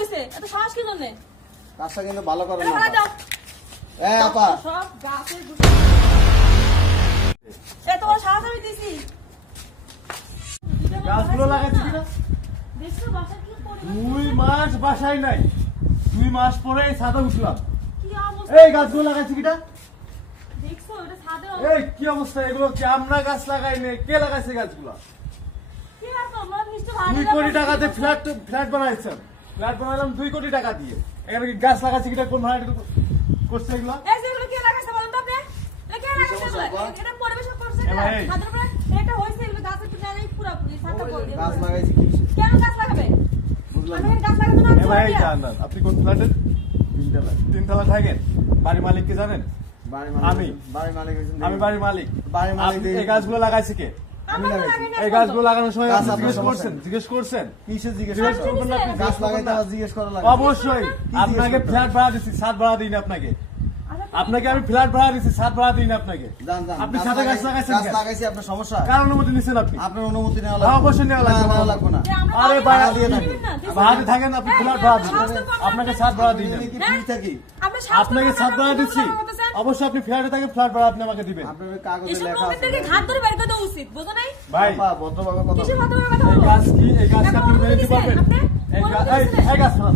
হইছে? এত সাহস কি জন্য? কাজটা কিন্তু ভালো করেন এটা না। ভাড়া দাও। আপা সব গাছের তোমার সাহস আমি দিছি। গাছগুলো লাগাইছি কিনা? দেখছো বাসা কি করে? 2 মাস বাসায় নাই, 2 মাস পরে ছাদে উঠলাম। কি অবস্থা? এই গাছগুলো লাগাইছি কিনা? দেখছো এটা ছাদে এই কি অবস্থা? এগুলো কি আমরা গাছ লাগাই নাই? কে লাগাইছে গাছগুলো? কি আর তোমরা নিশ্চয় ভাড়া 2 কোটি টাকাতে ফ্ল্যাট বানাইছেন। ফ্ল্যাট বানাইলাম 2 কোটি টাকা দিয়ে। এখানে কি গাছ লাগাইছি কিনা? কোন ভাড়া করছে এগুলো? এই যে এগুলো কে লাগাইছে বলেন তো আপনি? এটা কে লাগাইছে এগুলো? এটা পরিবেশন করছে না? ছাদের উপরে এটা হইছে এগুলো গাছের পিছনে নেই পুরোপুরি ছাদটা বল দিয়ে। গাছ লাগাইছি কি? কেন গাছ লাগাবে? বুঝলাম আমি গাছ লাগাবো না। ভাই জানেন আপনি কোন ফ্ল্যাটের? 3 তলা থাকেন। বাড়ি মালিক কে জানেন? আমি। বাড়ি মালিক হইছেন। আমি বাড়ির মালিক। বাড়ির মালিক আপনি এই গাছগুলো লাগাইছে কে? আমি লাগাইছি। এই গাছগুলো লাগানোর সময় গাছ আপনি আপনার জিজ্ঞেস করছেন? কিসে জিজ্ঞেস জিজ্ঞেস করবেন? করবেন না আপনি? গাছ লাগাইতে আবার জিজ্ঞেস করা লাগে। অবশ্যই আপনাকে ফ্ল্যাট ভাড়া দিচ্ছি, ছাদ ভাড়া দিই না আপনাকে। আপনাকে আমি ফ্ল্যাট ভাড়া দিচ্ছি, ছাদ ভাড়া দিই না আপনাকে। জান জান আপনি ছাদে গাছ লাগাইছেন গাছ কেন? লাগাইছি আপনার সমস্যা? কার অনুমতি নিছেন আপনি? আপনার অনুমতি নেওয়া হ্যাঁ, লাগবে। অবশ্যই নেওয়া লাগবে। নেওয়া লাগবে না। আরে ভাই দিয়ে থাকি। ভাড়াতে থাকেন আপনি, ফ্ল্যাট ভাড়া দিন। আপনাকে ছাদ ভাড়া দিই না। কি ফ্রি থাকি? আপনি সাহস আপনাকে ছাদ ভাড়া দিচ্ছি। অবশ্যই আপনি ফ্ল্যাটে থাকেন, ফ্ল্যাট ভাড়া আপনি আমাকে দিবেন। আপনার কাগজে এসব লেখা লোকের আছে। থেকে ঘাট ধরে বের করে দেওয়া উচিত, বুঝো নাই? ভাই আপা ভদ্রভাবে কথা কিসের বলুন। মাধ্যমে কথা এই বলবো? গাছ কি? এই গাছ কি আপনি মেনে দিতে পারবেন? এই গাছ ছাড়ান।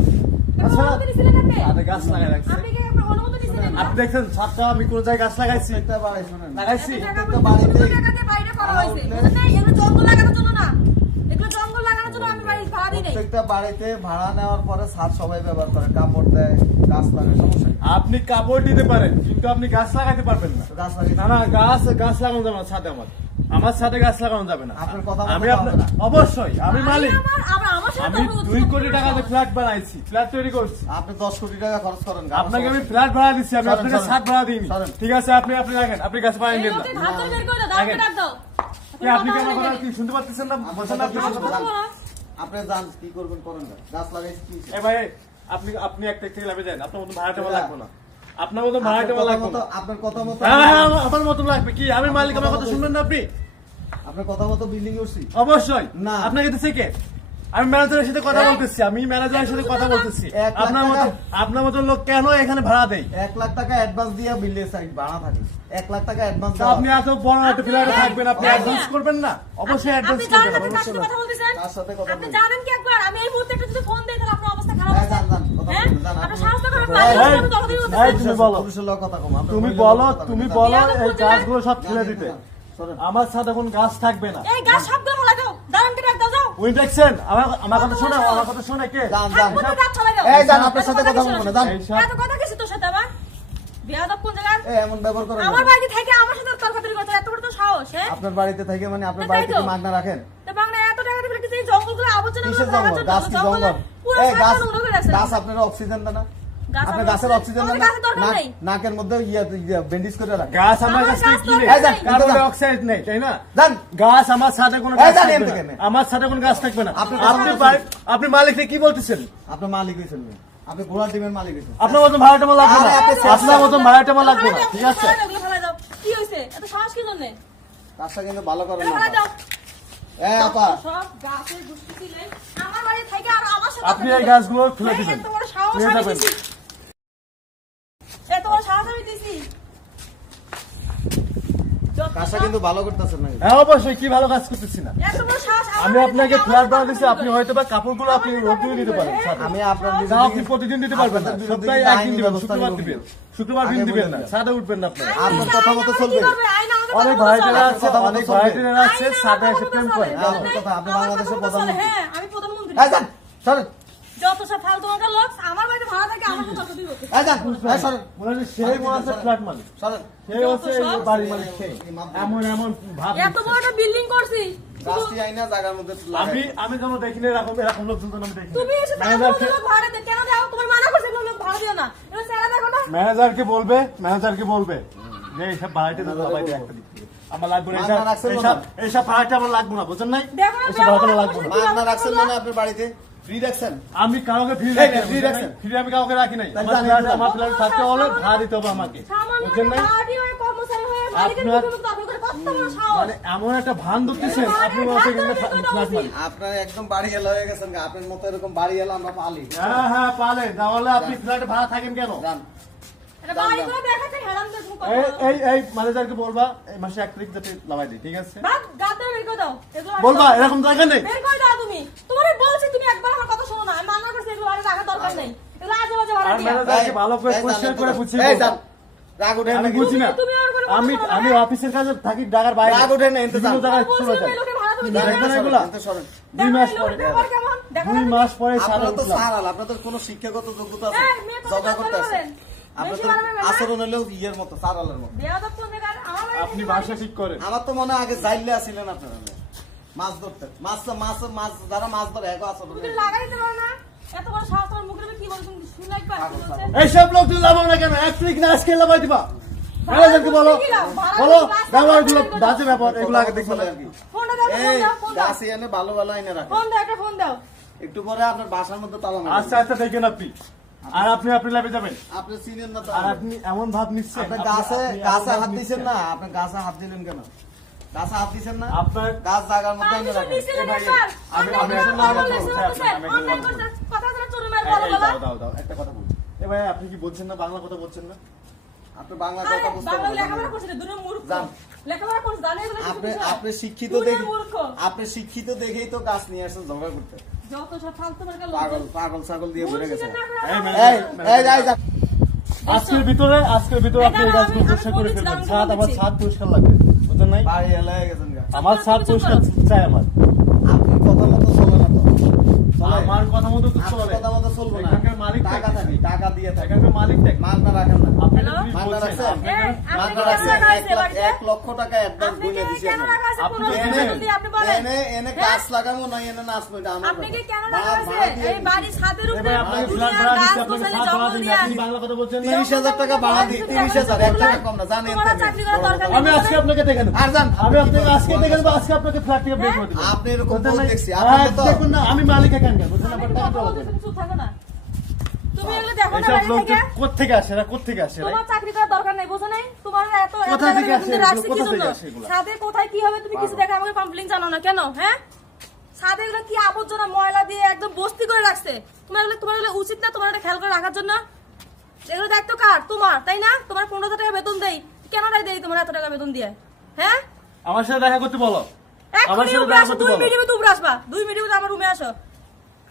গাছ ছাড়ান। অনুমতি দিছিলেন আপনি? ছাদে গাছ লাগাই রাখছে। আপনি কি আপনার অনুমতি দিছিলেন? আপনি দেখছেন ছাদটা আমি কোন জায়গায় গাছ লাগাইছি? প্রত্যেকটা বাড়ি শুনেন। লাগাইছি। টাকা দিয়ে বাইরে করা হয়েছে, বুঝো নাই? এগুলো জঙ্গল লাগানোর জন্য না, এগুলো জঙ্গল লাগানোর জন্য আমি বাড়ি ভাড়া দিই নাই। প্রত্যেকটা বাড়িতে ভাড়া নেওয়ার পরে ছাদ সবাই ব্যবহার করে, কাপড় দেয়, গাছ লাগায়, সমস্যা নেই। আপনি কাপড় দিতে পারেন কিন্তু আপনি গাছ লাগাতে পারবেন না। গাছ লাগাই না না, গাছ লাগানো যাবে না ছাদে। আমার ছাদে গাছ লাগানো যাবে না। আপনার কথা মতো আমি হবে না। অবশ্যই আমি মালিক। আমার সাথে আমি 2 কোটি টাকাতে ফ্ল্যাট বানাইছি, ফ্ল্যাট তৈরি করছি। আপনি 10 কোটি টাকা খরচ করেন। আপনাকে আমি ফ্ল্যাট ভাড়া দিচ্ছি, আমি সরেন, আপনাকে সরেন। ছাদ ভাড়া দিইনি। সরেন। ঠিক আছে, আপনি রাখেন, আপনি গাছ এই বানাইলেন না। লোককে ঘাট ধরে বের করে দাও, দাও ডাক দাও। কি আপনি কেন কথা কি শুনতে পাচ্ছেন না? বলছেন না আপনি কথা কথা? বলুন। আপনি জান কি করবেন করেন না। গাছ লাগাইছি কি? এ ভাই আপনি একটা থেকে লাভে যান। আপনার মতো ভাড়াটা লাগবে না। আপনার মতো ভাড়াটা লাগবে না। আপনার কথা মতো হ্যাঁ, আমার মতো লাগবে কি? আমি মালিক, আমার কথা শুনবেন না আপনি? আপনার কথা মতো বিল্ডিং করছি। অবশ্যই না। আপনাকে দিচ্ছে কে? আমি ম্যানেজারের সাথে কথা বলতেছি, আমি ম্যানেজারের সাথে কথা বলতেছি। 1 লাখ আপনার মতো লোক কেন এখানে ভাড়া দেয়? 1 লাখ টাকা অ্যাডভান্স দিয়ে বিল্ডিং সাইড ভাড়া থাকে। 1 লাখ টাকা অ্যাডভান্স তা আপনি এত বড় একটা ফ্ল্যাটে থাকবেন, আপনি অ্যাডভান্স করবেন না? অবশ্যই অ্যাডভান্স আপনি জানেন করবেন। আপনি কার সাথে কথা বলতেছেন? কার সাথে কথা আপনি বলছি? জানেন কি একবার আমি এই মুহূর্তে একটু যদি ফোন দেই তাহলে আপনার অবস্থা খারাপ হবে। জান জান কথা হ্যাঁ? বলুন, জান আপনি আপনি সাহস করে এই, বাইরে আমি কথা দিয়ে এই, তুমি বলো। পুরুষের লোক কথা কম। আপনি তুমি মহিলার বলো, লোক কথা তুমি বলেন। বলো, বিয়াদব এই বলতে গাছগুলো সব জান, ফেলে জান, দিতে। জান। সরেন। আমার সাথে কোন গাছ থাকবে না। এই গাছ শব্দ হলো দাও, দাঁড়ানকে ডাক দাও যাও। উনি দেখছেন আমার কথা শোনে? আমার কথা শোনে কে? জান জান। কোথায় গাছ চলে দাও? এই জান, আপনার সাথে কথা বলবো না, জান। এইসব এত কথা কিছু তোর সাথে আমার? বিয়াদব কোন জায়গা? এই এমন ব্যবহার করেন না। আমার বাড়িতে থেকে আমার সাথে তর্কাতর্কি করতে এত বড় তো সাহস, হ্যাঁ? আপনার বাড়িতে থেকে মানে আপনার তাই বাড়িতে তো। কি মাগনা রাখেন? তো বাংলা এত টাকা দিয়ে কিছু জঙ্গলগুলো আবর্জনা কিসের জঙ্গল? গাছ কি জঙ্গল? এই গাছ গাছ আপনার অক্সিজেন দেয় না? আপনার গাছের অক্সিজেন দেয় না? গাছের দরকার নেই। নাকের মধ্যে ব্যান্ডেজ করে রাখেন। গাছ আমার কাছ থেকে কিনে এই যান, কার্বন যান। ডাই অক্সাইড নেই, তাই না? জান। গাছ আমার সাথে কোনো এই গাছ যান, থাকবে এর না। থেকে নে। আমার সাথে কোনো গাছ থাকবে না। আপনি আপনি মালিককে কি বলতেছেন? আপনার মালিক হয়েছেন না। আপনি ঘোড়া টিমের মালিক হয়েছেন। আপনার মতন ভাড়াটা আমার লাগবে না। আরে আপনি আপনার মতন ভাড়াটা আমার লাগবে না, ঠিক আছে? কি হয়েছে? এত সাহস কি জন্য? কাজটা কিন্তু ভালো করেন ভাড়া না। দাও। এই আপা সব গাছের গুষ্টি ছিলেন আমার বাড়ি থেকে আর আমার সাথে আপনি এই গাছগুলো খুলে এই দিবেন। এত বড় সাহস নিয়ে আমি যাবেন। দিছি। এত বড় সাহস আমি দিছি। কাজটা কিন্তু ভালো করতেছেন না। হ্যাঁ, অবশ্যই কি ভালো কাজ করতেছি না। এত বড় সাহস আমি আপনাকে ফ্ল্যাট ভাড়া দিচ্ছি, আপনি হয়তো বা কাপড়গুলো আপনি রোদ্দুরে দিতে পারেন সাথে। আমি আপনার না, আপনি প্রতিদিন দিতে পারবেন না, আপনাদের সপ্তাহে বিরুদ্ধে একদিন আইনি দিবেন, ব্যবস্থা শুক্রবার নিব। দিবেন। শুক্রবার দিন আগে দিবেন বলে না, দেন। সাদা উঠবেন না আপনার। আপনার কথা মতো চলবে। অনেক ভাড়াটিরা আছে, অনেক ভাড়াটিরা আছে, সাদা এসে প্রেম করে। আপনার কথা, আপনি বাংলাদেশের প্রধানমন্ত্রী। হ্যাঁ, আমি প্রধানমন্ত্রী। এই যান, সরেন। যত সব ফালতু মার্কা লোক আমার বাড়িতে ভাড়া থাকে আমার সাথে তত দিব। এই যান, এই সরেন। মনে হচ্ছে সেই মনে হচ্ছে ফ্ল্যাট মালিক, সরেন। সেই হচ্ছে এই বাড়ির মালিক, সেই এমন এমন ভাব এত বড় একটা বিল্ডিং করছি। গাছটি আইনা জায়গার মধ্যে লাগাই। আমি যেন দেখিনি এরকম লোকজন যেন আমি দেখিনি। তুমি এসে তাড়াতাড়ি লোক ভাড়া দে কেন দাও? তোমার মানা করছে কোন লোক ভাড়া দিও না। এটা চেহারা দেখো না। ম্যানেজারকে বলবে যে এইসব ভাড়াটা দিতে সবাই দিয়ে একটা দিক থেকে। আমার লাগবে না, মাগনা রাখছেন এইসব ভাড়াটা আমার লাগবে না, বুঝছেন নাই? দেখো না, এইসব ভাড়াটা আমার লাগবে না। মাগনা রাখছেন মানে আপনার বাড়িতে ফ্রি রাখছেন? আমি কাউকে ফ্রি এই, রাখি free রাখছেন? ফ্রি আমি কাউকে রাখি নাই। তাহলে আমার জানি ফ্ল্যাট না। আমার ফ্ল্যাট থাকতে হলে ভাড়া দিতে হবে আমাকে, সামান্য বুঝছেন না? গাড়ি হয়ে কর্মচারী হয়ে মালিকের আপনার- মুখে মুখে তর্ক করে কত বড় সাহস। মানে এমন একটা ভান ধরতেছেন আপনি বলছেন কিন্তু ফ্ল্যাট মালিক। আপনার একদম বাড়ি এলা হয়ে গেছেন গা। আপনার মতো এরকম বাড়ি এলা আমরা পালি। হ্যাঁ হ্যাঁ পালে, তাহলে আপনি ফ্ল্যাটে ভাড়া থাকেন কেন? জান। এটা বাড়ি করে দেখাতে হেরাম দেশ মুখ এই এই এই ম্যানেজারকে বলবা এই মাসে 1 তারিখ যাতে লাগাই দিই, ঠিক আছে? বাদ গাতে বের করে দাও এগুলো বলবা এরকম জায়গা নেই। বের করে দাও তুমি। তোমারে বলছি তুমি একবার আমার কথা শোনো না। আমি মানা করছি এগুলো বাড়ি রাখা দরকার নেই। এগুলো আজে বাজে ভাড়া আর দিয়া। ম্যানেজারকে ভালো করে এই, পরিষ্কার করে জান, বুঝিয়ে এই, বলবা। জান। রাগ উঠে আমি নাকি? বুঝি না, তুমি আমার কোনো কথা আমি শোনো না, আমি হ্যাঁ? অফিসের কাজে থাকি ঢাকার বাইরে, রাগ ওঠে না, এনতে বিভিন্ন যান। জায়গায় বলছি চলে তুমি যায়। লোকের ভাড়া তুমি দেখেন দিবে না না। এগুলা? এনতে সরেন। 2 মাস পরে, ব্যাপার কেমন? দেখো 2 না? মাস পরে সারা আপনার তো উঠলাম। সারাল, আপনার তো কোনো শিক্ষাগত যোগ্যতা আছে? এই, মেয়ে কথা ঝগড়া বলতে করতে আছে? পারেন। আপনার বেশি তো বাড়াবেন না। আচরণ হলেও ইয়ের মতো, সারালের মতো। বেয়াদব কোন বেকার? আমার বাড়ি আপনি থেকে ভাষা ঠিক করেন। আমার তো মনে হয় আগে জাইলে আসিলেন আপনারা মাছ ধরতে। মাছ যারা মাছ ধরে এগো আচরণ তুমি লাগাই দিতে পারো না? এত বড় সাহস তোমার মুখের উপরে কি বলছো? তুমি শুনলে একবার কি বলছে? এইসব লোক তুমি লাগাও না কেন? 1 তারিখ না আজকে লাগাই দিবা। ম্যানেজারকে বলো বলো দাও এগুলো বাজে ব্যাপার, এগুলো আগে দেখতে বলে হবে। আর কি। ফোনটা দাও, এই ফোন দাও, ফোন দাও। গাছ এনে ভালো ভালো এনে রাখেন। ফোন দাও, একটা ফোন দাও। একটু পরে আপনার বাসার মধ্যে তালা মারবেন। আচ্ছা আচ্ছা দেখেন আপনি, আর আপনি ল্যাবে যাবেন, আপনি চিনেন না তো। আর আপনি এমন ভাব নিচ্ছেন আপনি আপনি- গাছে আপনি গাছে এমন হাত ভাব দিচ্ছেন নিচ্ছেন। না, আপনি গাছে হাত দিলেন কেন? গাছে হাত দিচ্ছেন না, আপনার গাছ জায়গার মধ্যে এনে পারমিশন রাখেন। দিছিলেন ভাই, স্যার। আমি- আমি অনলাইন এখন করে কথা বলছেন, বলছি, বলছেন। আমি অনলাইন কথা করতে বলছি। কথা ধরে চুরি মার এই, বলো এই, বলো। দাও একটা কথা বলি। এ ভাই আপনি কি বলছেন না, বাংলা কথা বলছেন না? আপনি বাংলা আরে, কথা বুঝতে বাংলা পারবেন লেখাপড়া না। করছে না, দুটো মূর্খ। যান। লেখাপড়া করছে, জানে এগুলো কিছু আপনি বিষয়? আপনি শিক্ষিত দুটো দেখে মূর্খ। আপনি শিক্ষিত দেখেই তো গাছ নিয়ে আসছেন ঝগড়া করতে। যত সব ফালতু মার্কা পাগল লোক। পাগল ছাগল দিয়ে ভরে গেছে। বুঝছেন না আপনারা? এই, এই এই যাই যা। আজকের ভিতরে আপনি এই গাছগুলো পরিষ্কার করে ফেলবেন। ছাদ আমার ছাদ পরিষ্কার লাগবে, বুঝছেন নাই? বাড়ি এলাকায় গেছেন গা। আমার ছাদ পরিষ্কার চাই আমার। আপনি কথা মতো চলে না তো। চলে? আমার কথা মতো তো আপনার চলে। কথা মতো চলবো না। এখানকার মালিক টাকা থাকি, টাকা দিয়ে থাকি। এখানকার মালিক দেখ, মালটা রাখেন না। আপনি হ্যালো? যদি মালটা বলছেন, রাখছেন? আপনি- এই, মালটা আপনি রাখছেন? কেন রাখছেন বাড়িতে? 1 লক্ষ টাকা অ্যাডভান্স আপনি বলে কি দিছি কেন আপনাকে। রাখাছেন? আপনি কোনো এনে- যদি আপনি বলেন। এনে হ্যাঁ? গাছ লাগাবো না এনে নাচবো এটা আমার আপনি কি ব্যাপার। কেন ভাড়া- রাখাছেন? ভাড়া দিয়ে এই বাড়ির ছাদের এই উপরে ভাই আপনাকে ফ্ল্যাট দুনিয়ার ভাড়া গাছ দিচ্ছি, আপনাকে গোছালি ছাদ ভাড়া জঙ্গল দিন, দিয়া। আপনি বাংলা কথা বলছেন না? 30,000 টাকা ভাড়া দিই, 30,000 1 টাকা কম না, জানেন তোমার চাকরি করার দরকার নেই। আমি আজকে আপনাকে দেখে নেবো। আর যান। আমি আপনাকে আজকে দেখে নেবো, আজকে আপনাকে ফ্ল্যাট থেকে বের করে দেবো। আপনি এরকম বুঝছেন বল নাই? দেখছি, আপনি তো- দেখুন না, আমি মালিক এখানকার, বুঝছেন? আমি আপনার কথা টাকা দেওয়া বলছি, লাগবে। তুমি চুপ থাকো না। তুমি এগুলো দেখো না এইসব বাড়ি লোক থেকে? কোত্থেকে আসে, এরা কোত্থেকে আসে? তোমার চাকরি করার দরকার নেই, বুঝো নাই? তোমার এত কোথা এত থেকে জায়গায় আসে তুমি রাখছি এগুলো? কি কোথা থেকে জন্য? আসে এগুলো? ছাদে কোথায় কি হবে তুমি কিছু দেখে আমাকে কমপ্লেইন জানাও না কেন? হ্যাঁ, ছাদে এগুলো কি আবর্জনা ময়লা দিয়ে একদম বস্তি করে রাখছে। তোমার এগুলো উচিত না তোমার এটা খেয়াল করে রাখার জন্য? এগুলো দায়িত্ব কার? তোমার, তাই না? তোমার 15,000 টাকা বেতন দেই, কেন দেই তোমার এত টাকা বেতন দিয়ে? হ্যাঁ, আমার সাথে দেখা করতে বলো, আমার এখনই সাথে উপরে দেখা আসো, করতে 2 বলো। মিনিটে তুমি উপরে আসবা, 2 মিনিটে আমার রুমে আসো।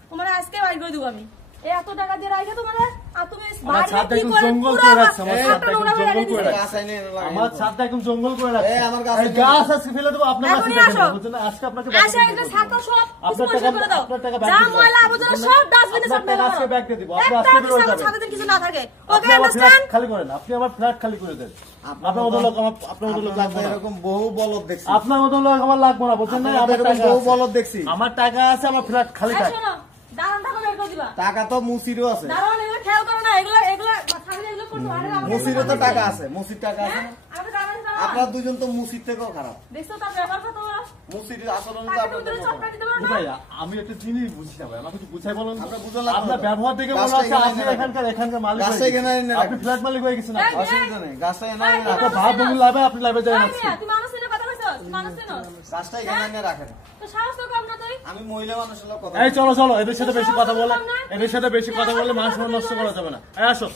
তোমার আজকে বাড়ি করে দেবো আমি। এই এত টাকা দিয়ে রাখে তোমার, আর তুমি আমার বাড়িতে ছাদটা কি একদম করে জঙ্গল পুরো করে রাখছে, আমার এই ছাদটা একটা একদম নোংরা করে জঙ্গল রেখে করে দিছে। রাখছে। গাছ এনে এনে লাগাই আমার দেবো। ছাদটা একদম জঙ্গল করে রাখছে। এই আমার গাছ এই গাছ আজকে ফেলে দেবো, আপনার এখনই কাছে আসো। বুঝছেন না? আজকে আপনাকে আসে এগুলো ছাতা সব কিছু আপনার পরিষ্কার টাকা- করে দাও। আপনার টাকা ব্যাগ যা দিয়ে ময়লা দাও। আবর্জনা সব ডাস্টবিনে আপনার সব টাকা ফেলে আজকে দাও। ব্যাগ দিয়ে দিব, আপনি একটা আজকে বের হয়ে বিছানার যাবেন। ছাদে যেন কিছু না থাকে। আপনি ওকে, আমার ফ্ল্যাট আন্ডারস্ট্যান্ড? খালি করেন, আপনি আমার ফ্ল্যাট খালি করে দেন। আপনার মতো লোক আমার, আপনার মতো লোক লাগবে না। এরকম বহু বলদ দেখছি। আপনার মতো লোক আমার লাগবে না, বুঝছেন না? আপনার আমার এরকম টাকা বহু আছে। বলদ দেখছি। আমার টাকা আছে, আমার ফ্ল্যাট খালি এই থাকে। শোনো, দাঁড়ান থাকো, বের করে দিবা। টাকা তো মুসিরও আছে। দাঁড়ান, এগুলো খেয়াল করো না, এগুলো থাকলে এগুলো করতে পারে না। মুসিরও তো টাকা আছে, মুসির টাকা আছে না? আমি দাঁড়ান দাঁড়ান। আপনারা দুজন তো মুসির থেকেও খারাপ। দেখছো তার ব্যবহার কত বড়? মুসির আচরণ তো তাকে তুমি আপনাদের ধরে মতো। চটকা দিতে পারো ও না? ভাই, আমি একটা জিনিস বুঝছি না ভাই, আমাকে একটু বুঝাই বলুন তো। আপনার বুঝা লাগবে আপনার না। ব্যবহার দেখে মনে গাছটা হচ্ছে এখানে আপনি এনে এখানকার মালিক গাছটা হয়ে এখানে গেছেন। এনে আপনি রাখেন। ফ্ল্যাট মালিক হয়ে গেছেন আপনি। অসুবিধা নেই, গাছটা এনে এই, রাখেন। আপনার ভাব বমি লাভে আপনি লাভে যায় এই যাচ্ছেন। মিয়া, তুই মানুষ নিয়ে কথা কইছস? তুই মানুষ চেনো? গাছটা এখানে এনে রাখেন। তো সাহস তো কম না তুই? আমি মহিলা মানুষের লোক কথা এই চলো চলো, এদের সাথে বেশি কথা বলে, এদের সাথে বেশি কথা বলে মান সম্মান নষ্ট করা যাবে না। এই আসো,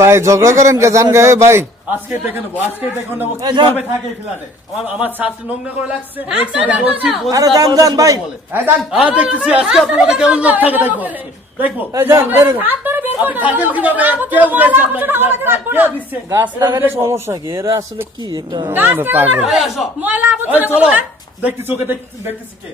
ভাই ঝগড়া করেন কে জান গে ভাই। আজকে দেখে নেবো, আজকে দেখে নেবো কিভাবে থাকে এই ফ্ল্যাটে। আমার ছাদটা নোংরা করে লাগছে। বলছি, আরে যান, যান ভাই। এই যান। দেখতেছি আজকে আপনার মধ্যে কেমন লোক থাকে দেখবো আজকে। দেখবো হাত ধরে বের আপনি করে থাকেন দাও। কিভাবে? আবর্জনা, কেউ দিয়েছে আবর্জনা, আপনাকে? আমাকে রাখবো কে না। দিচ্ছে? গাছ লাগালে সমস্যা কি? এরা আসলে কি একটা গাছ কেন পাগল। রাখবে? এই আসো। ময়লা এই আবর্জনা চলো, কোথায়? দেখতেছি ওকে, দেখতেছি কে।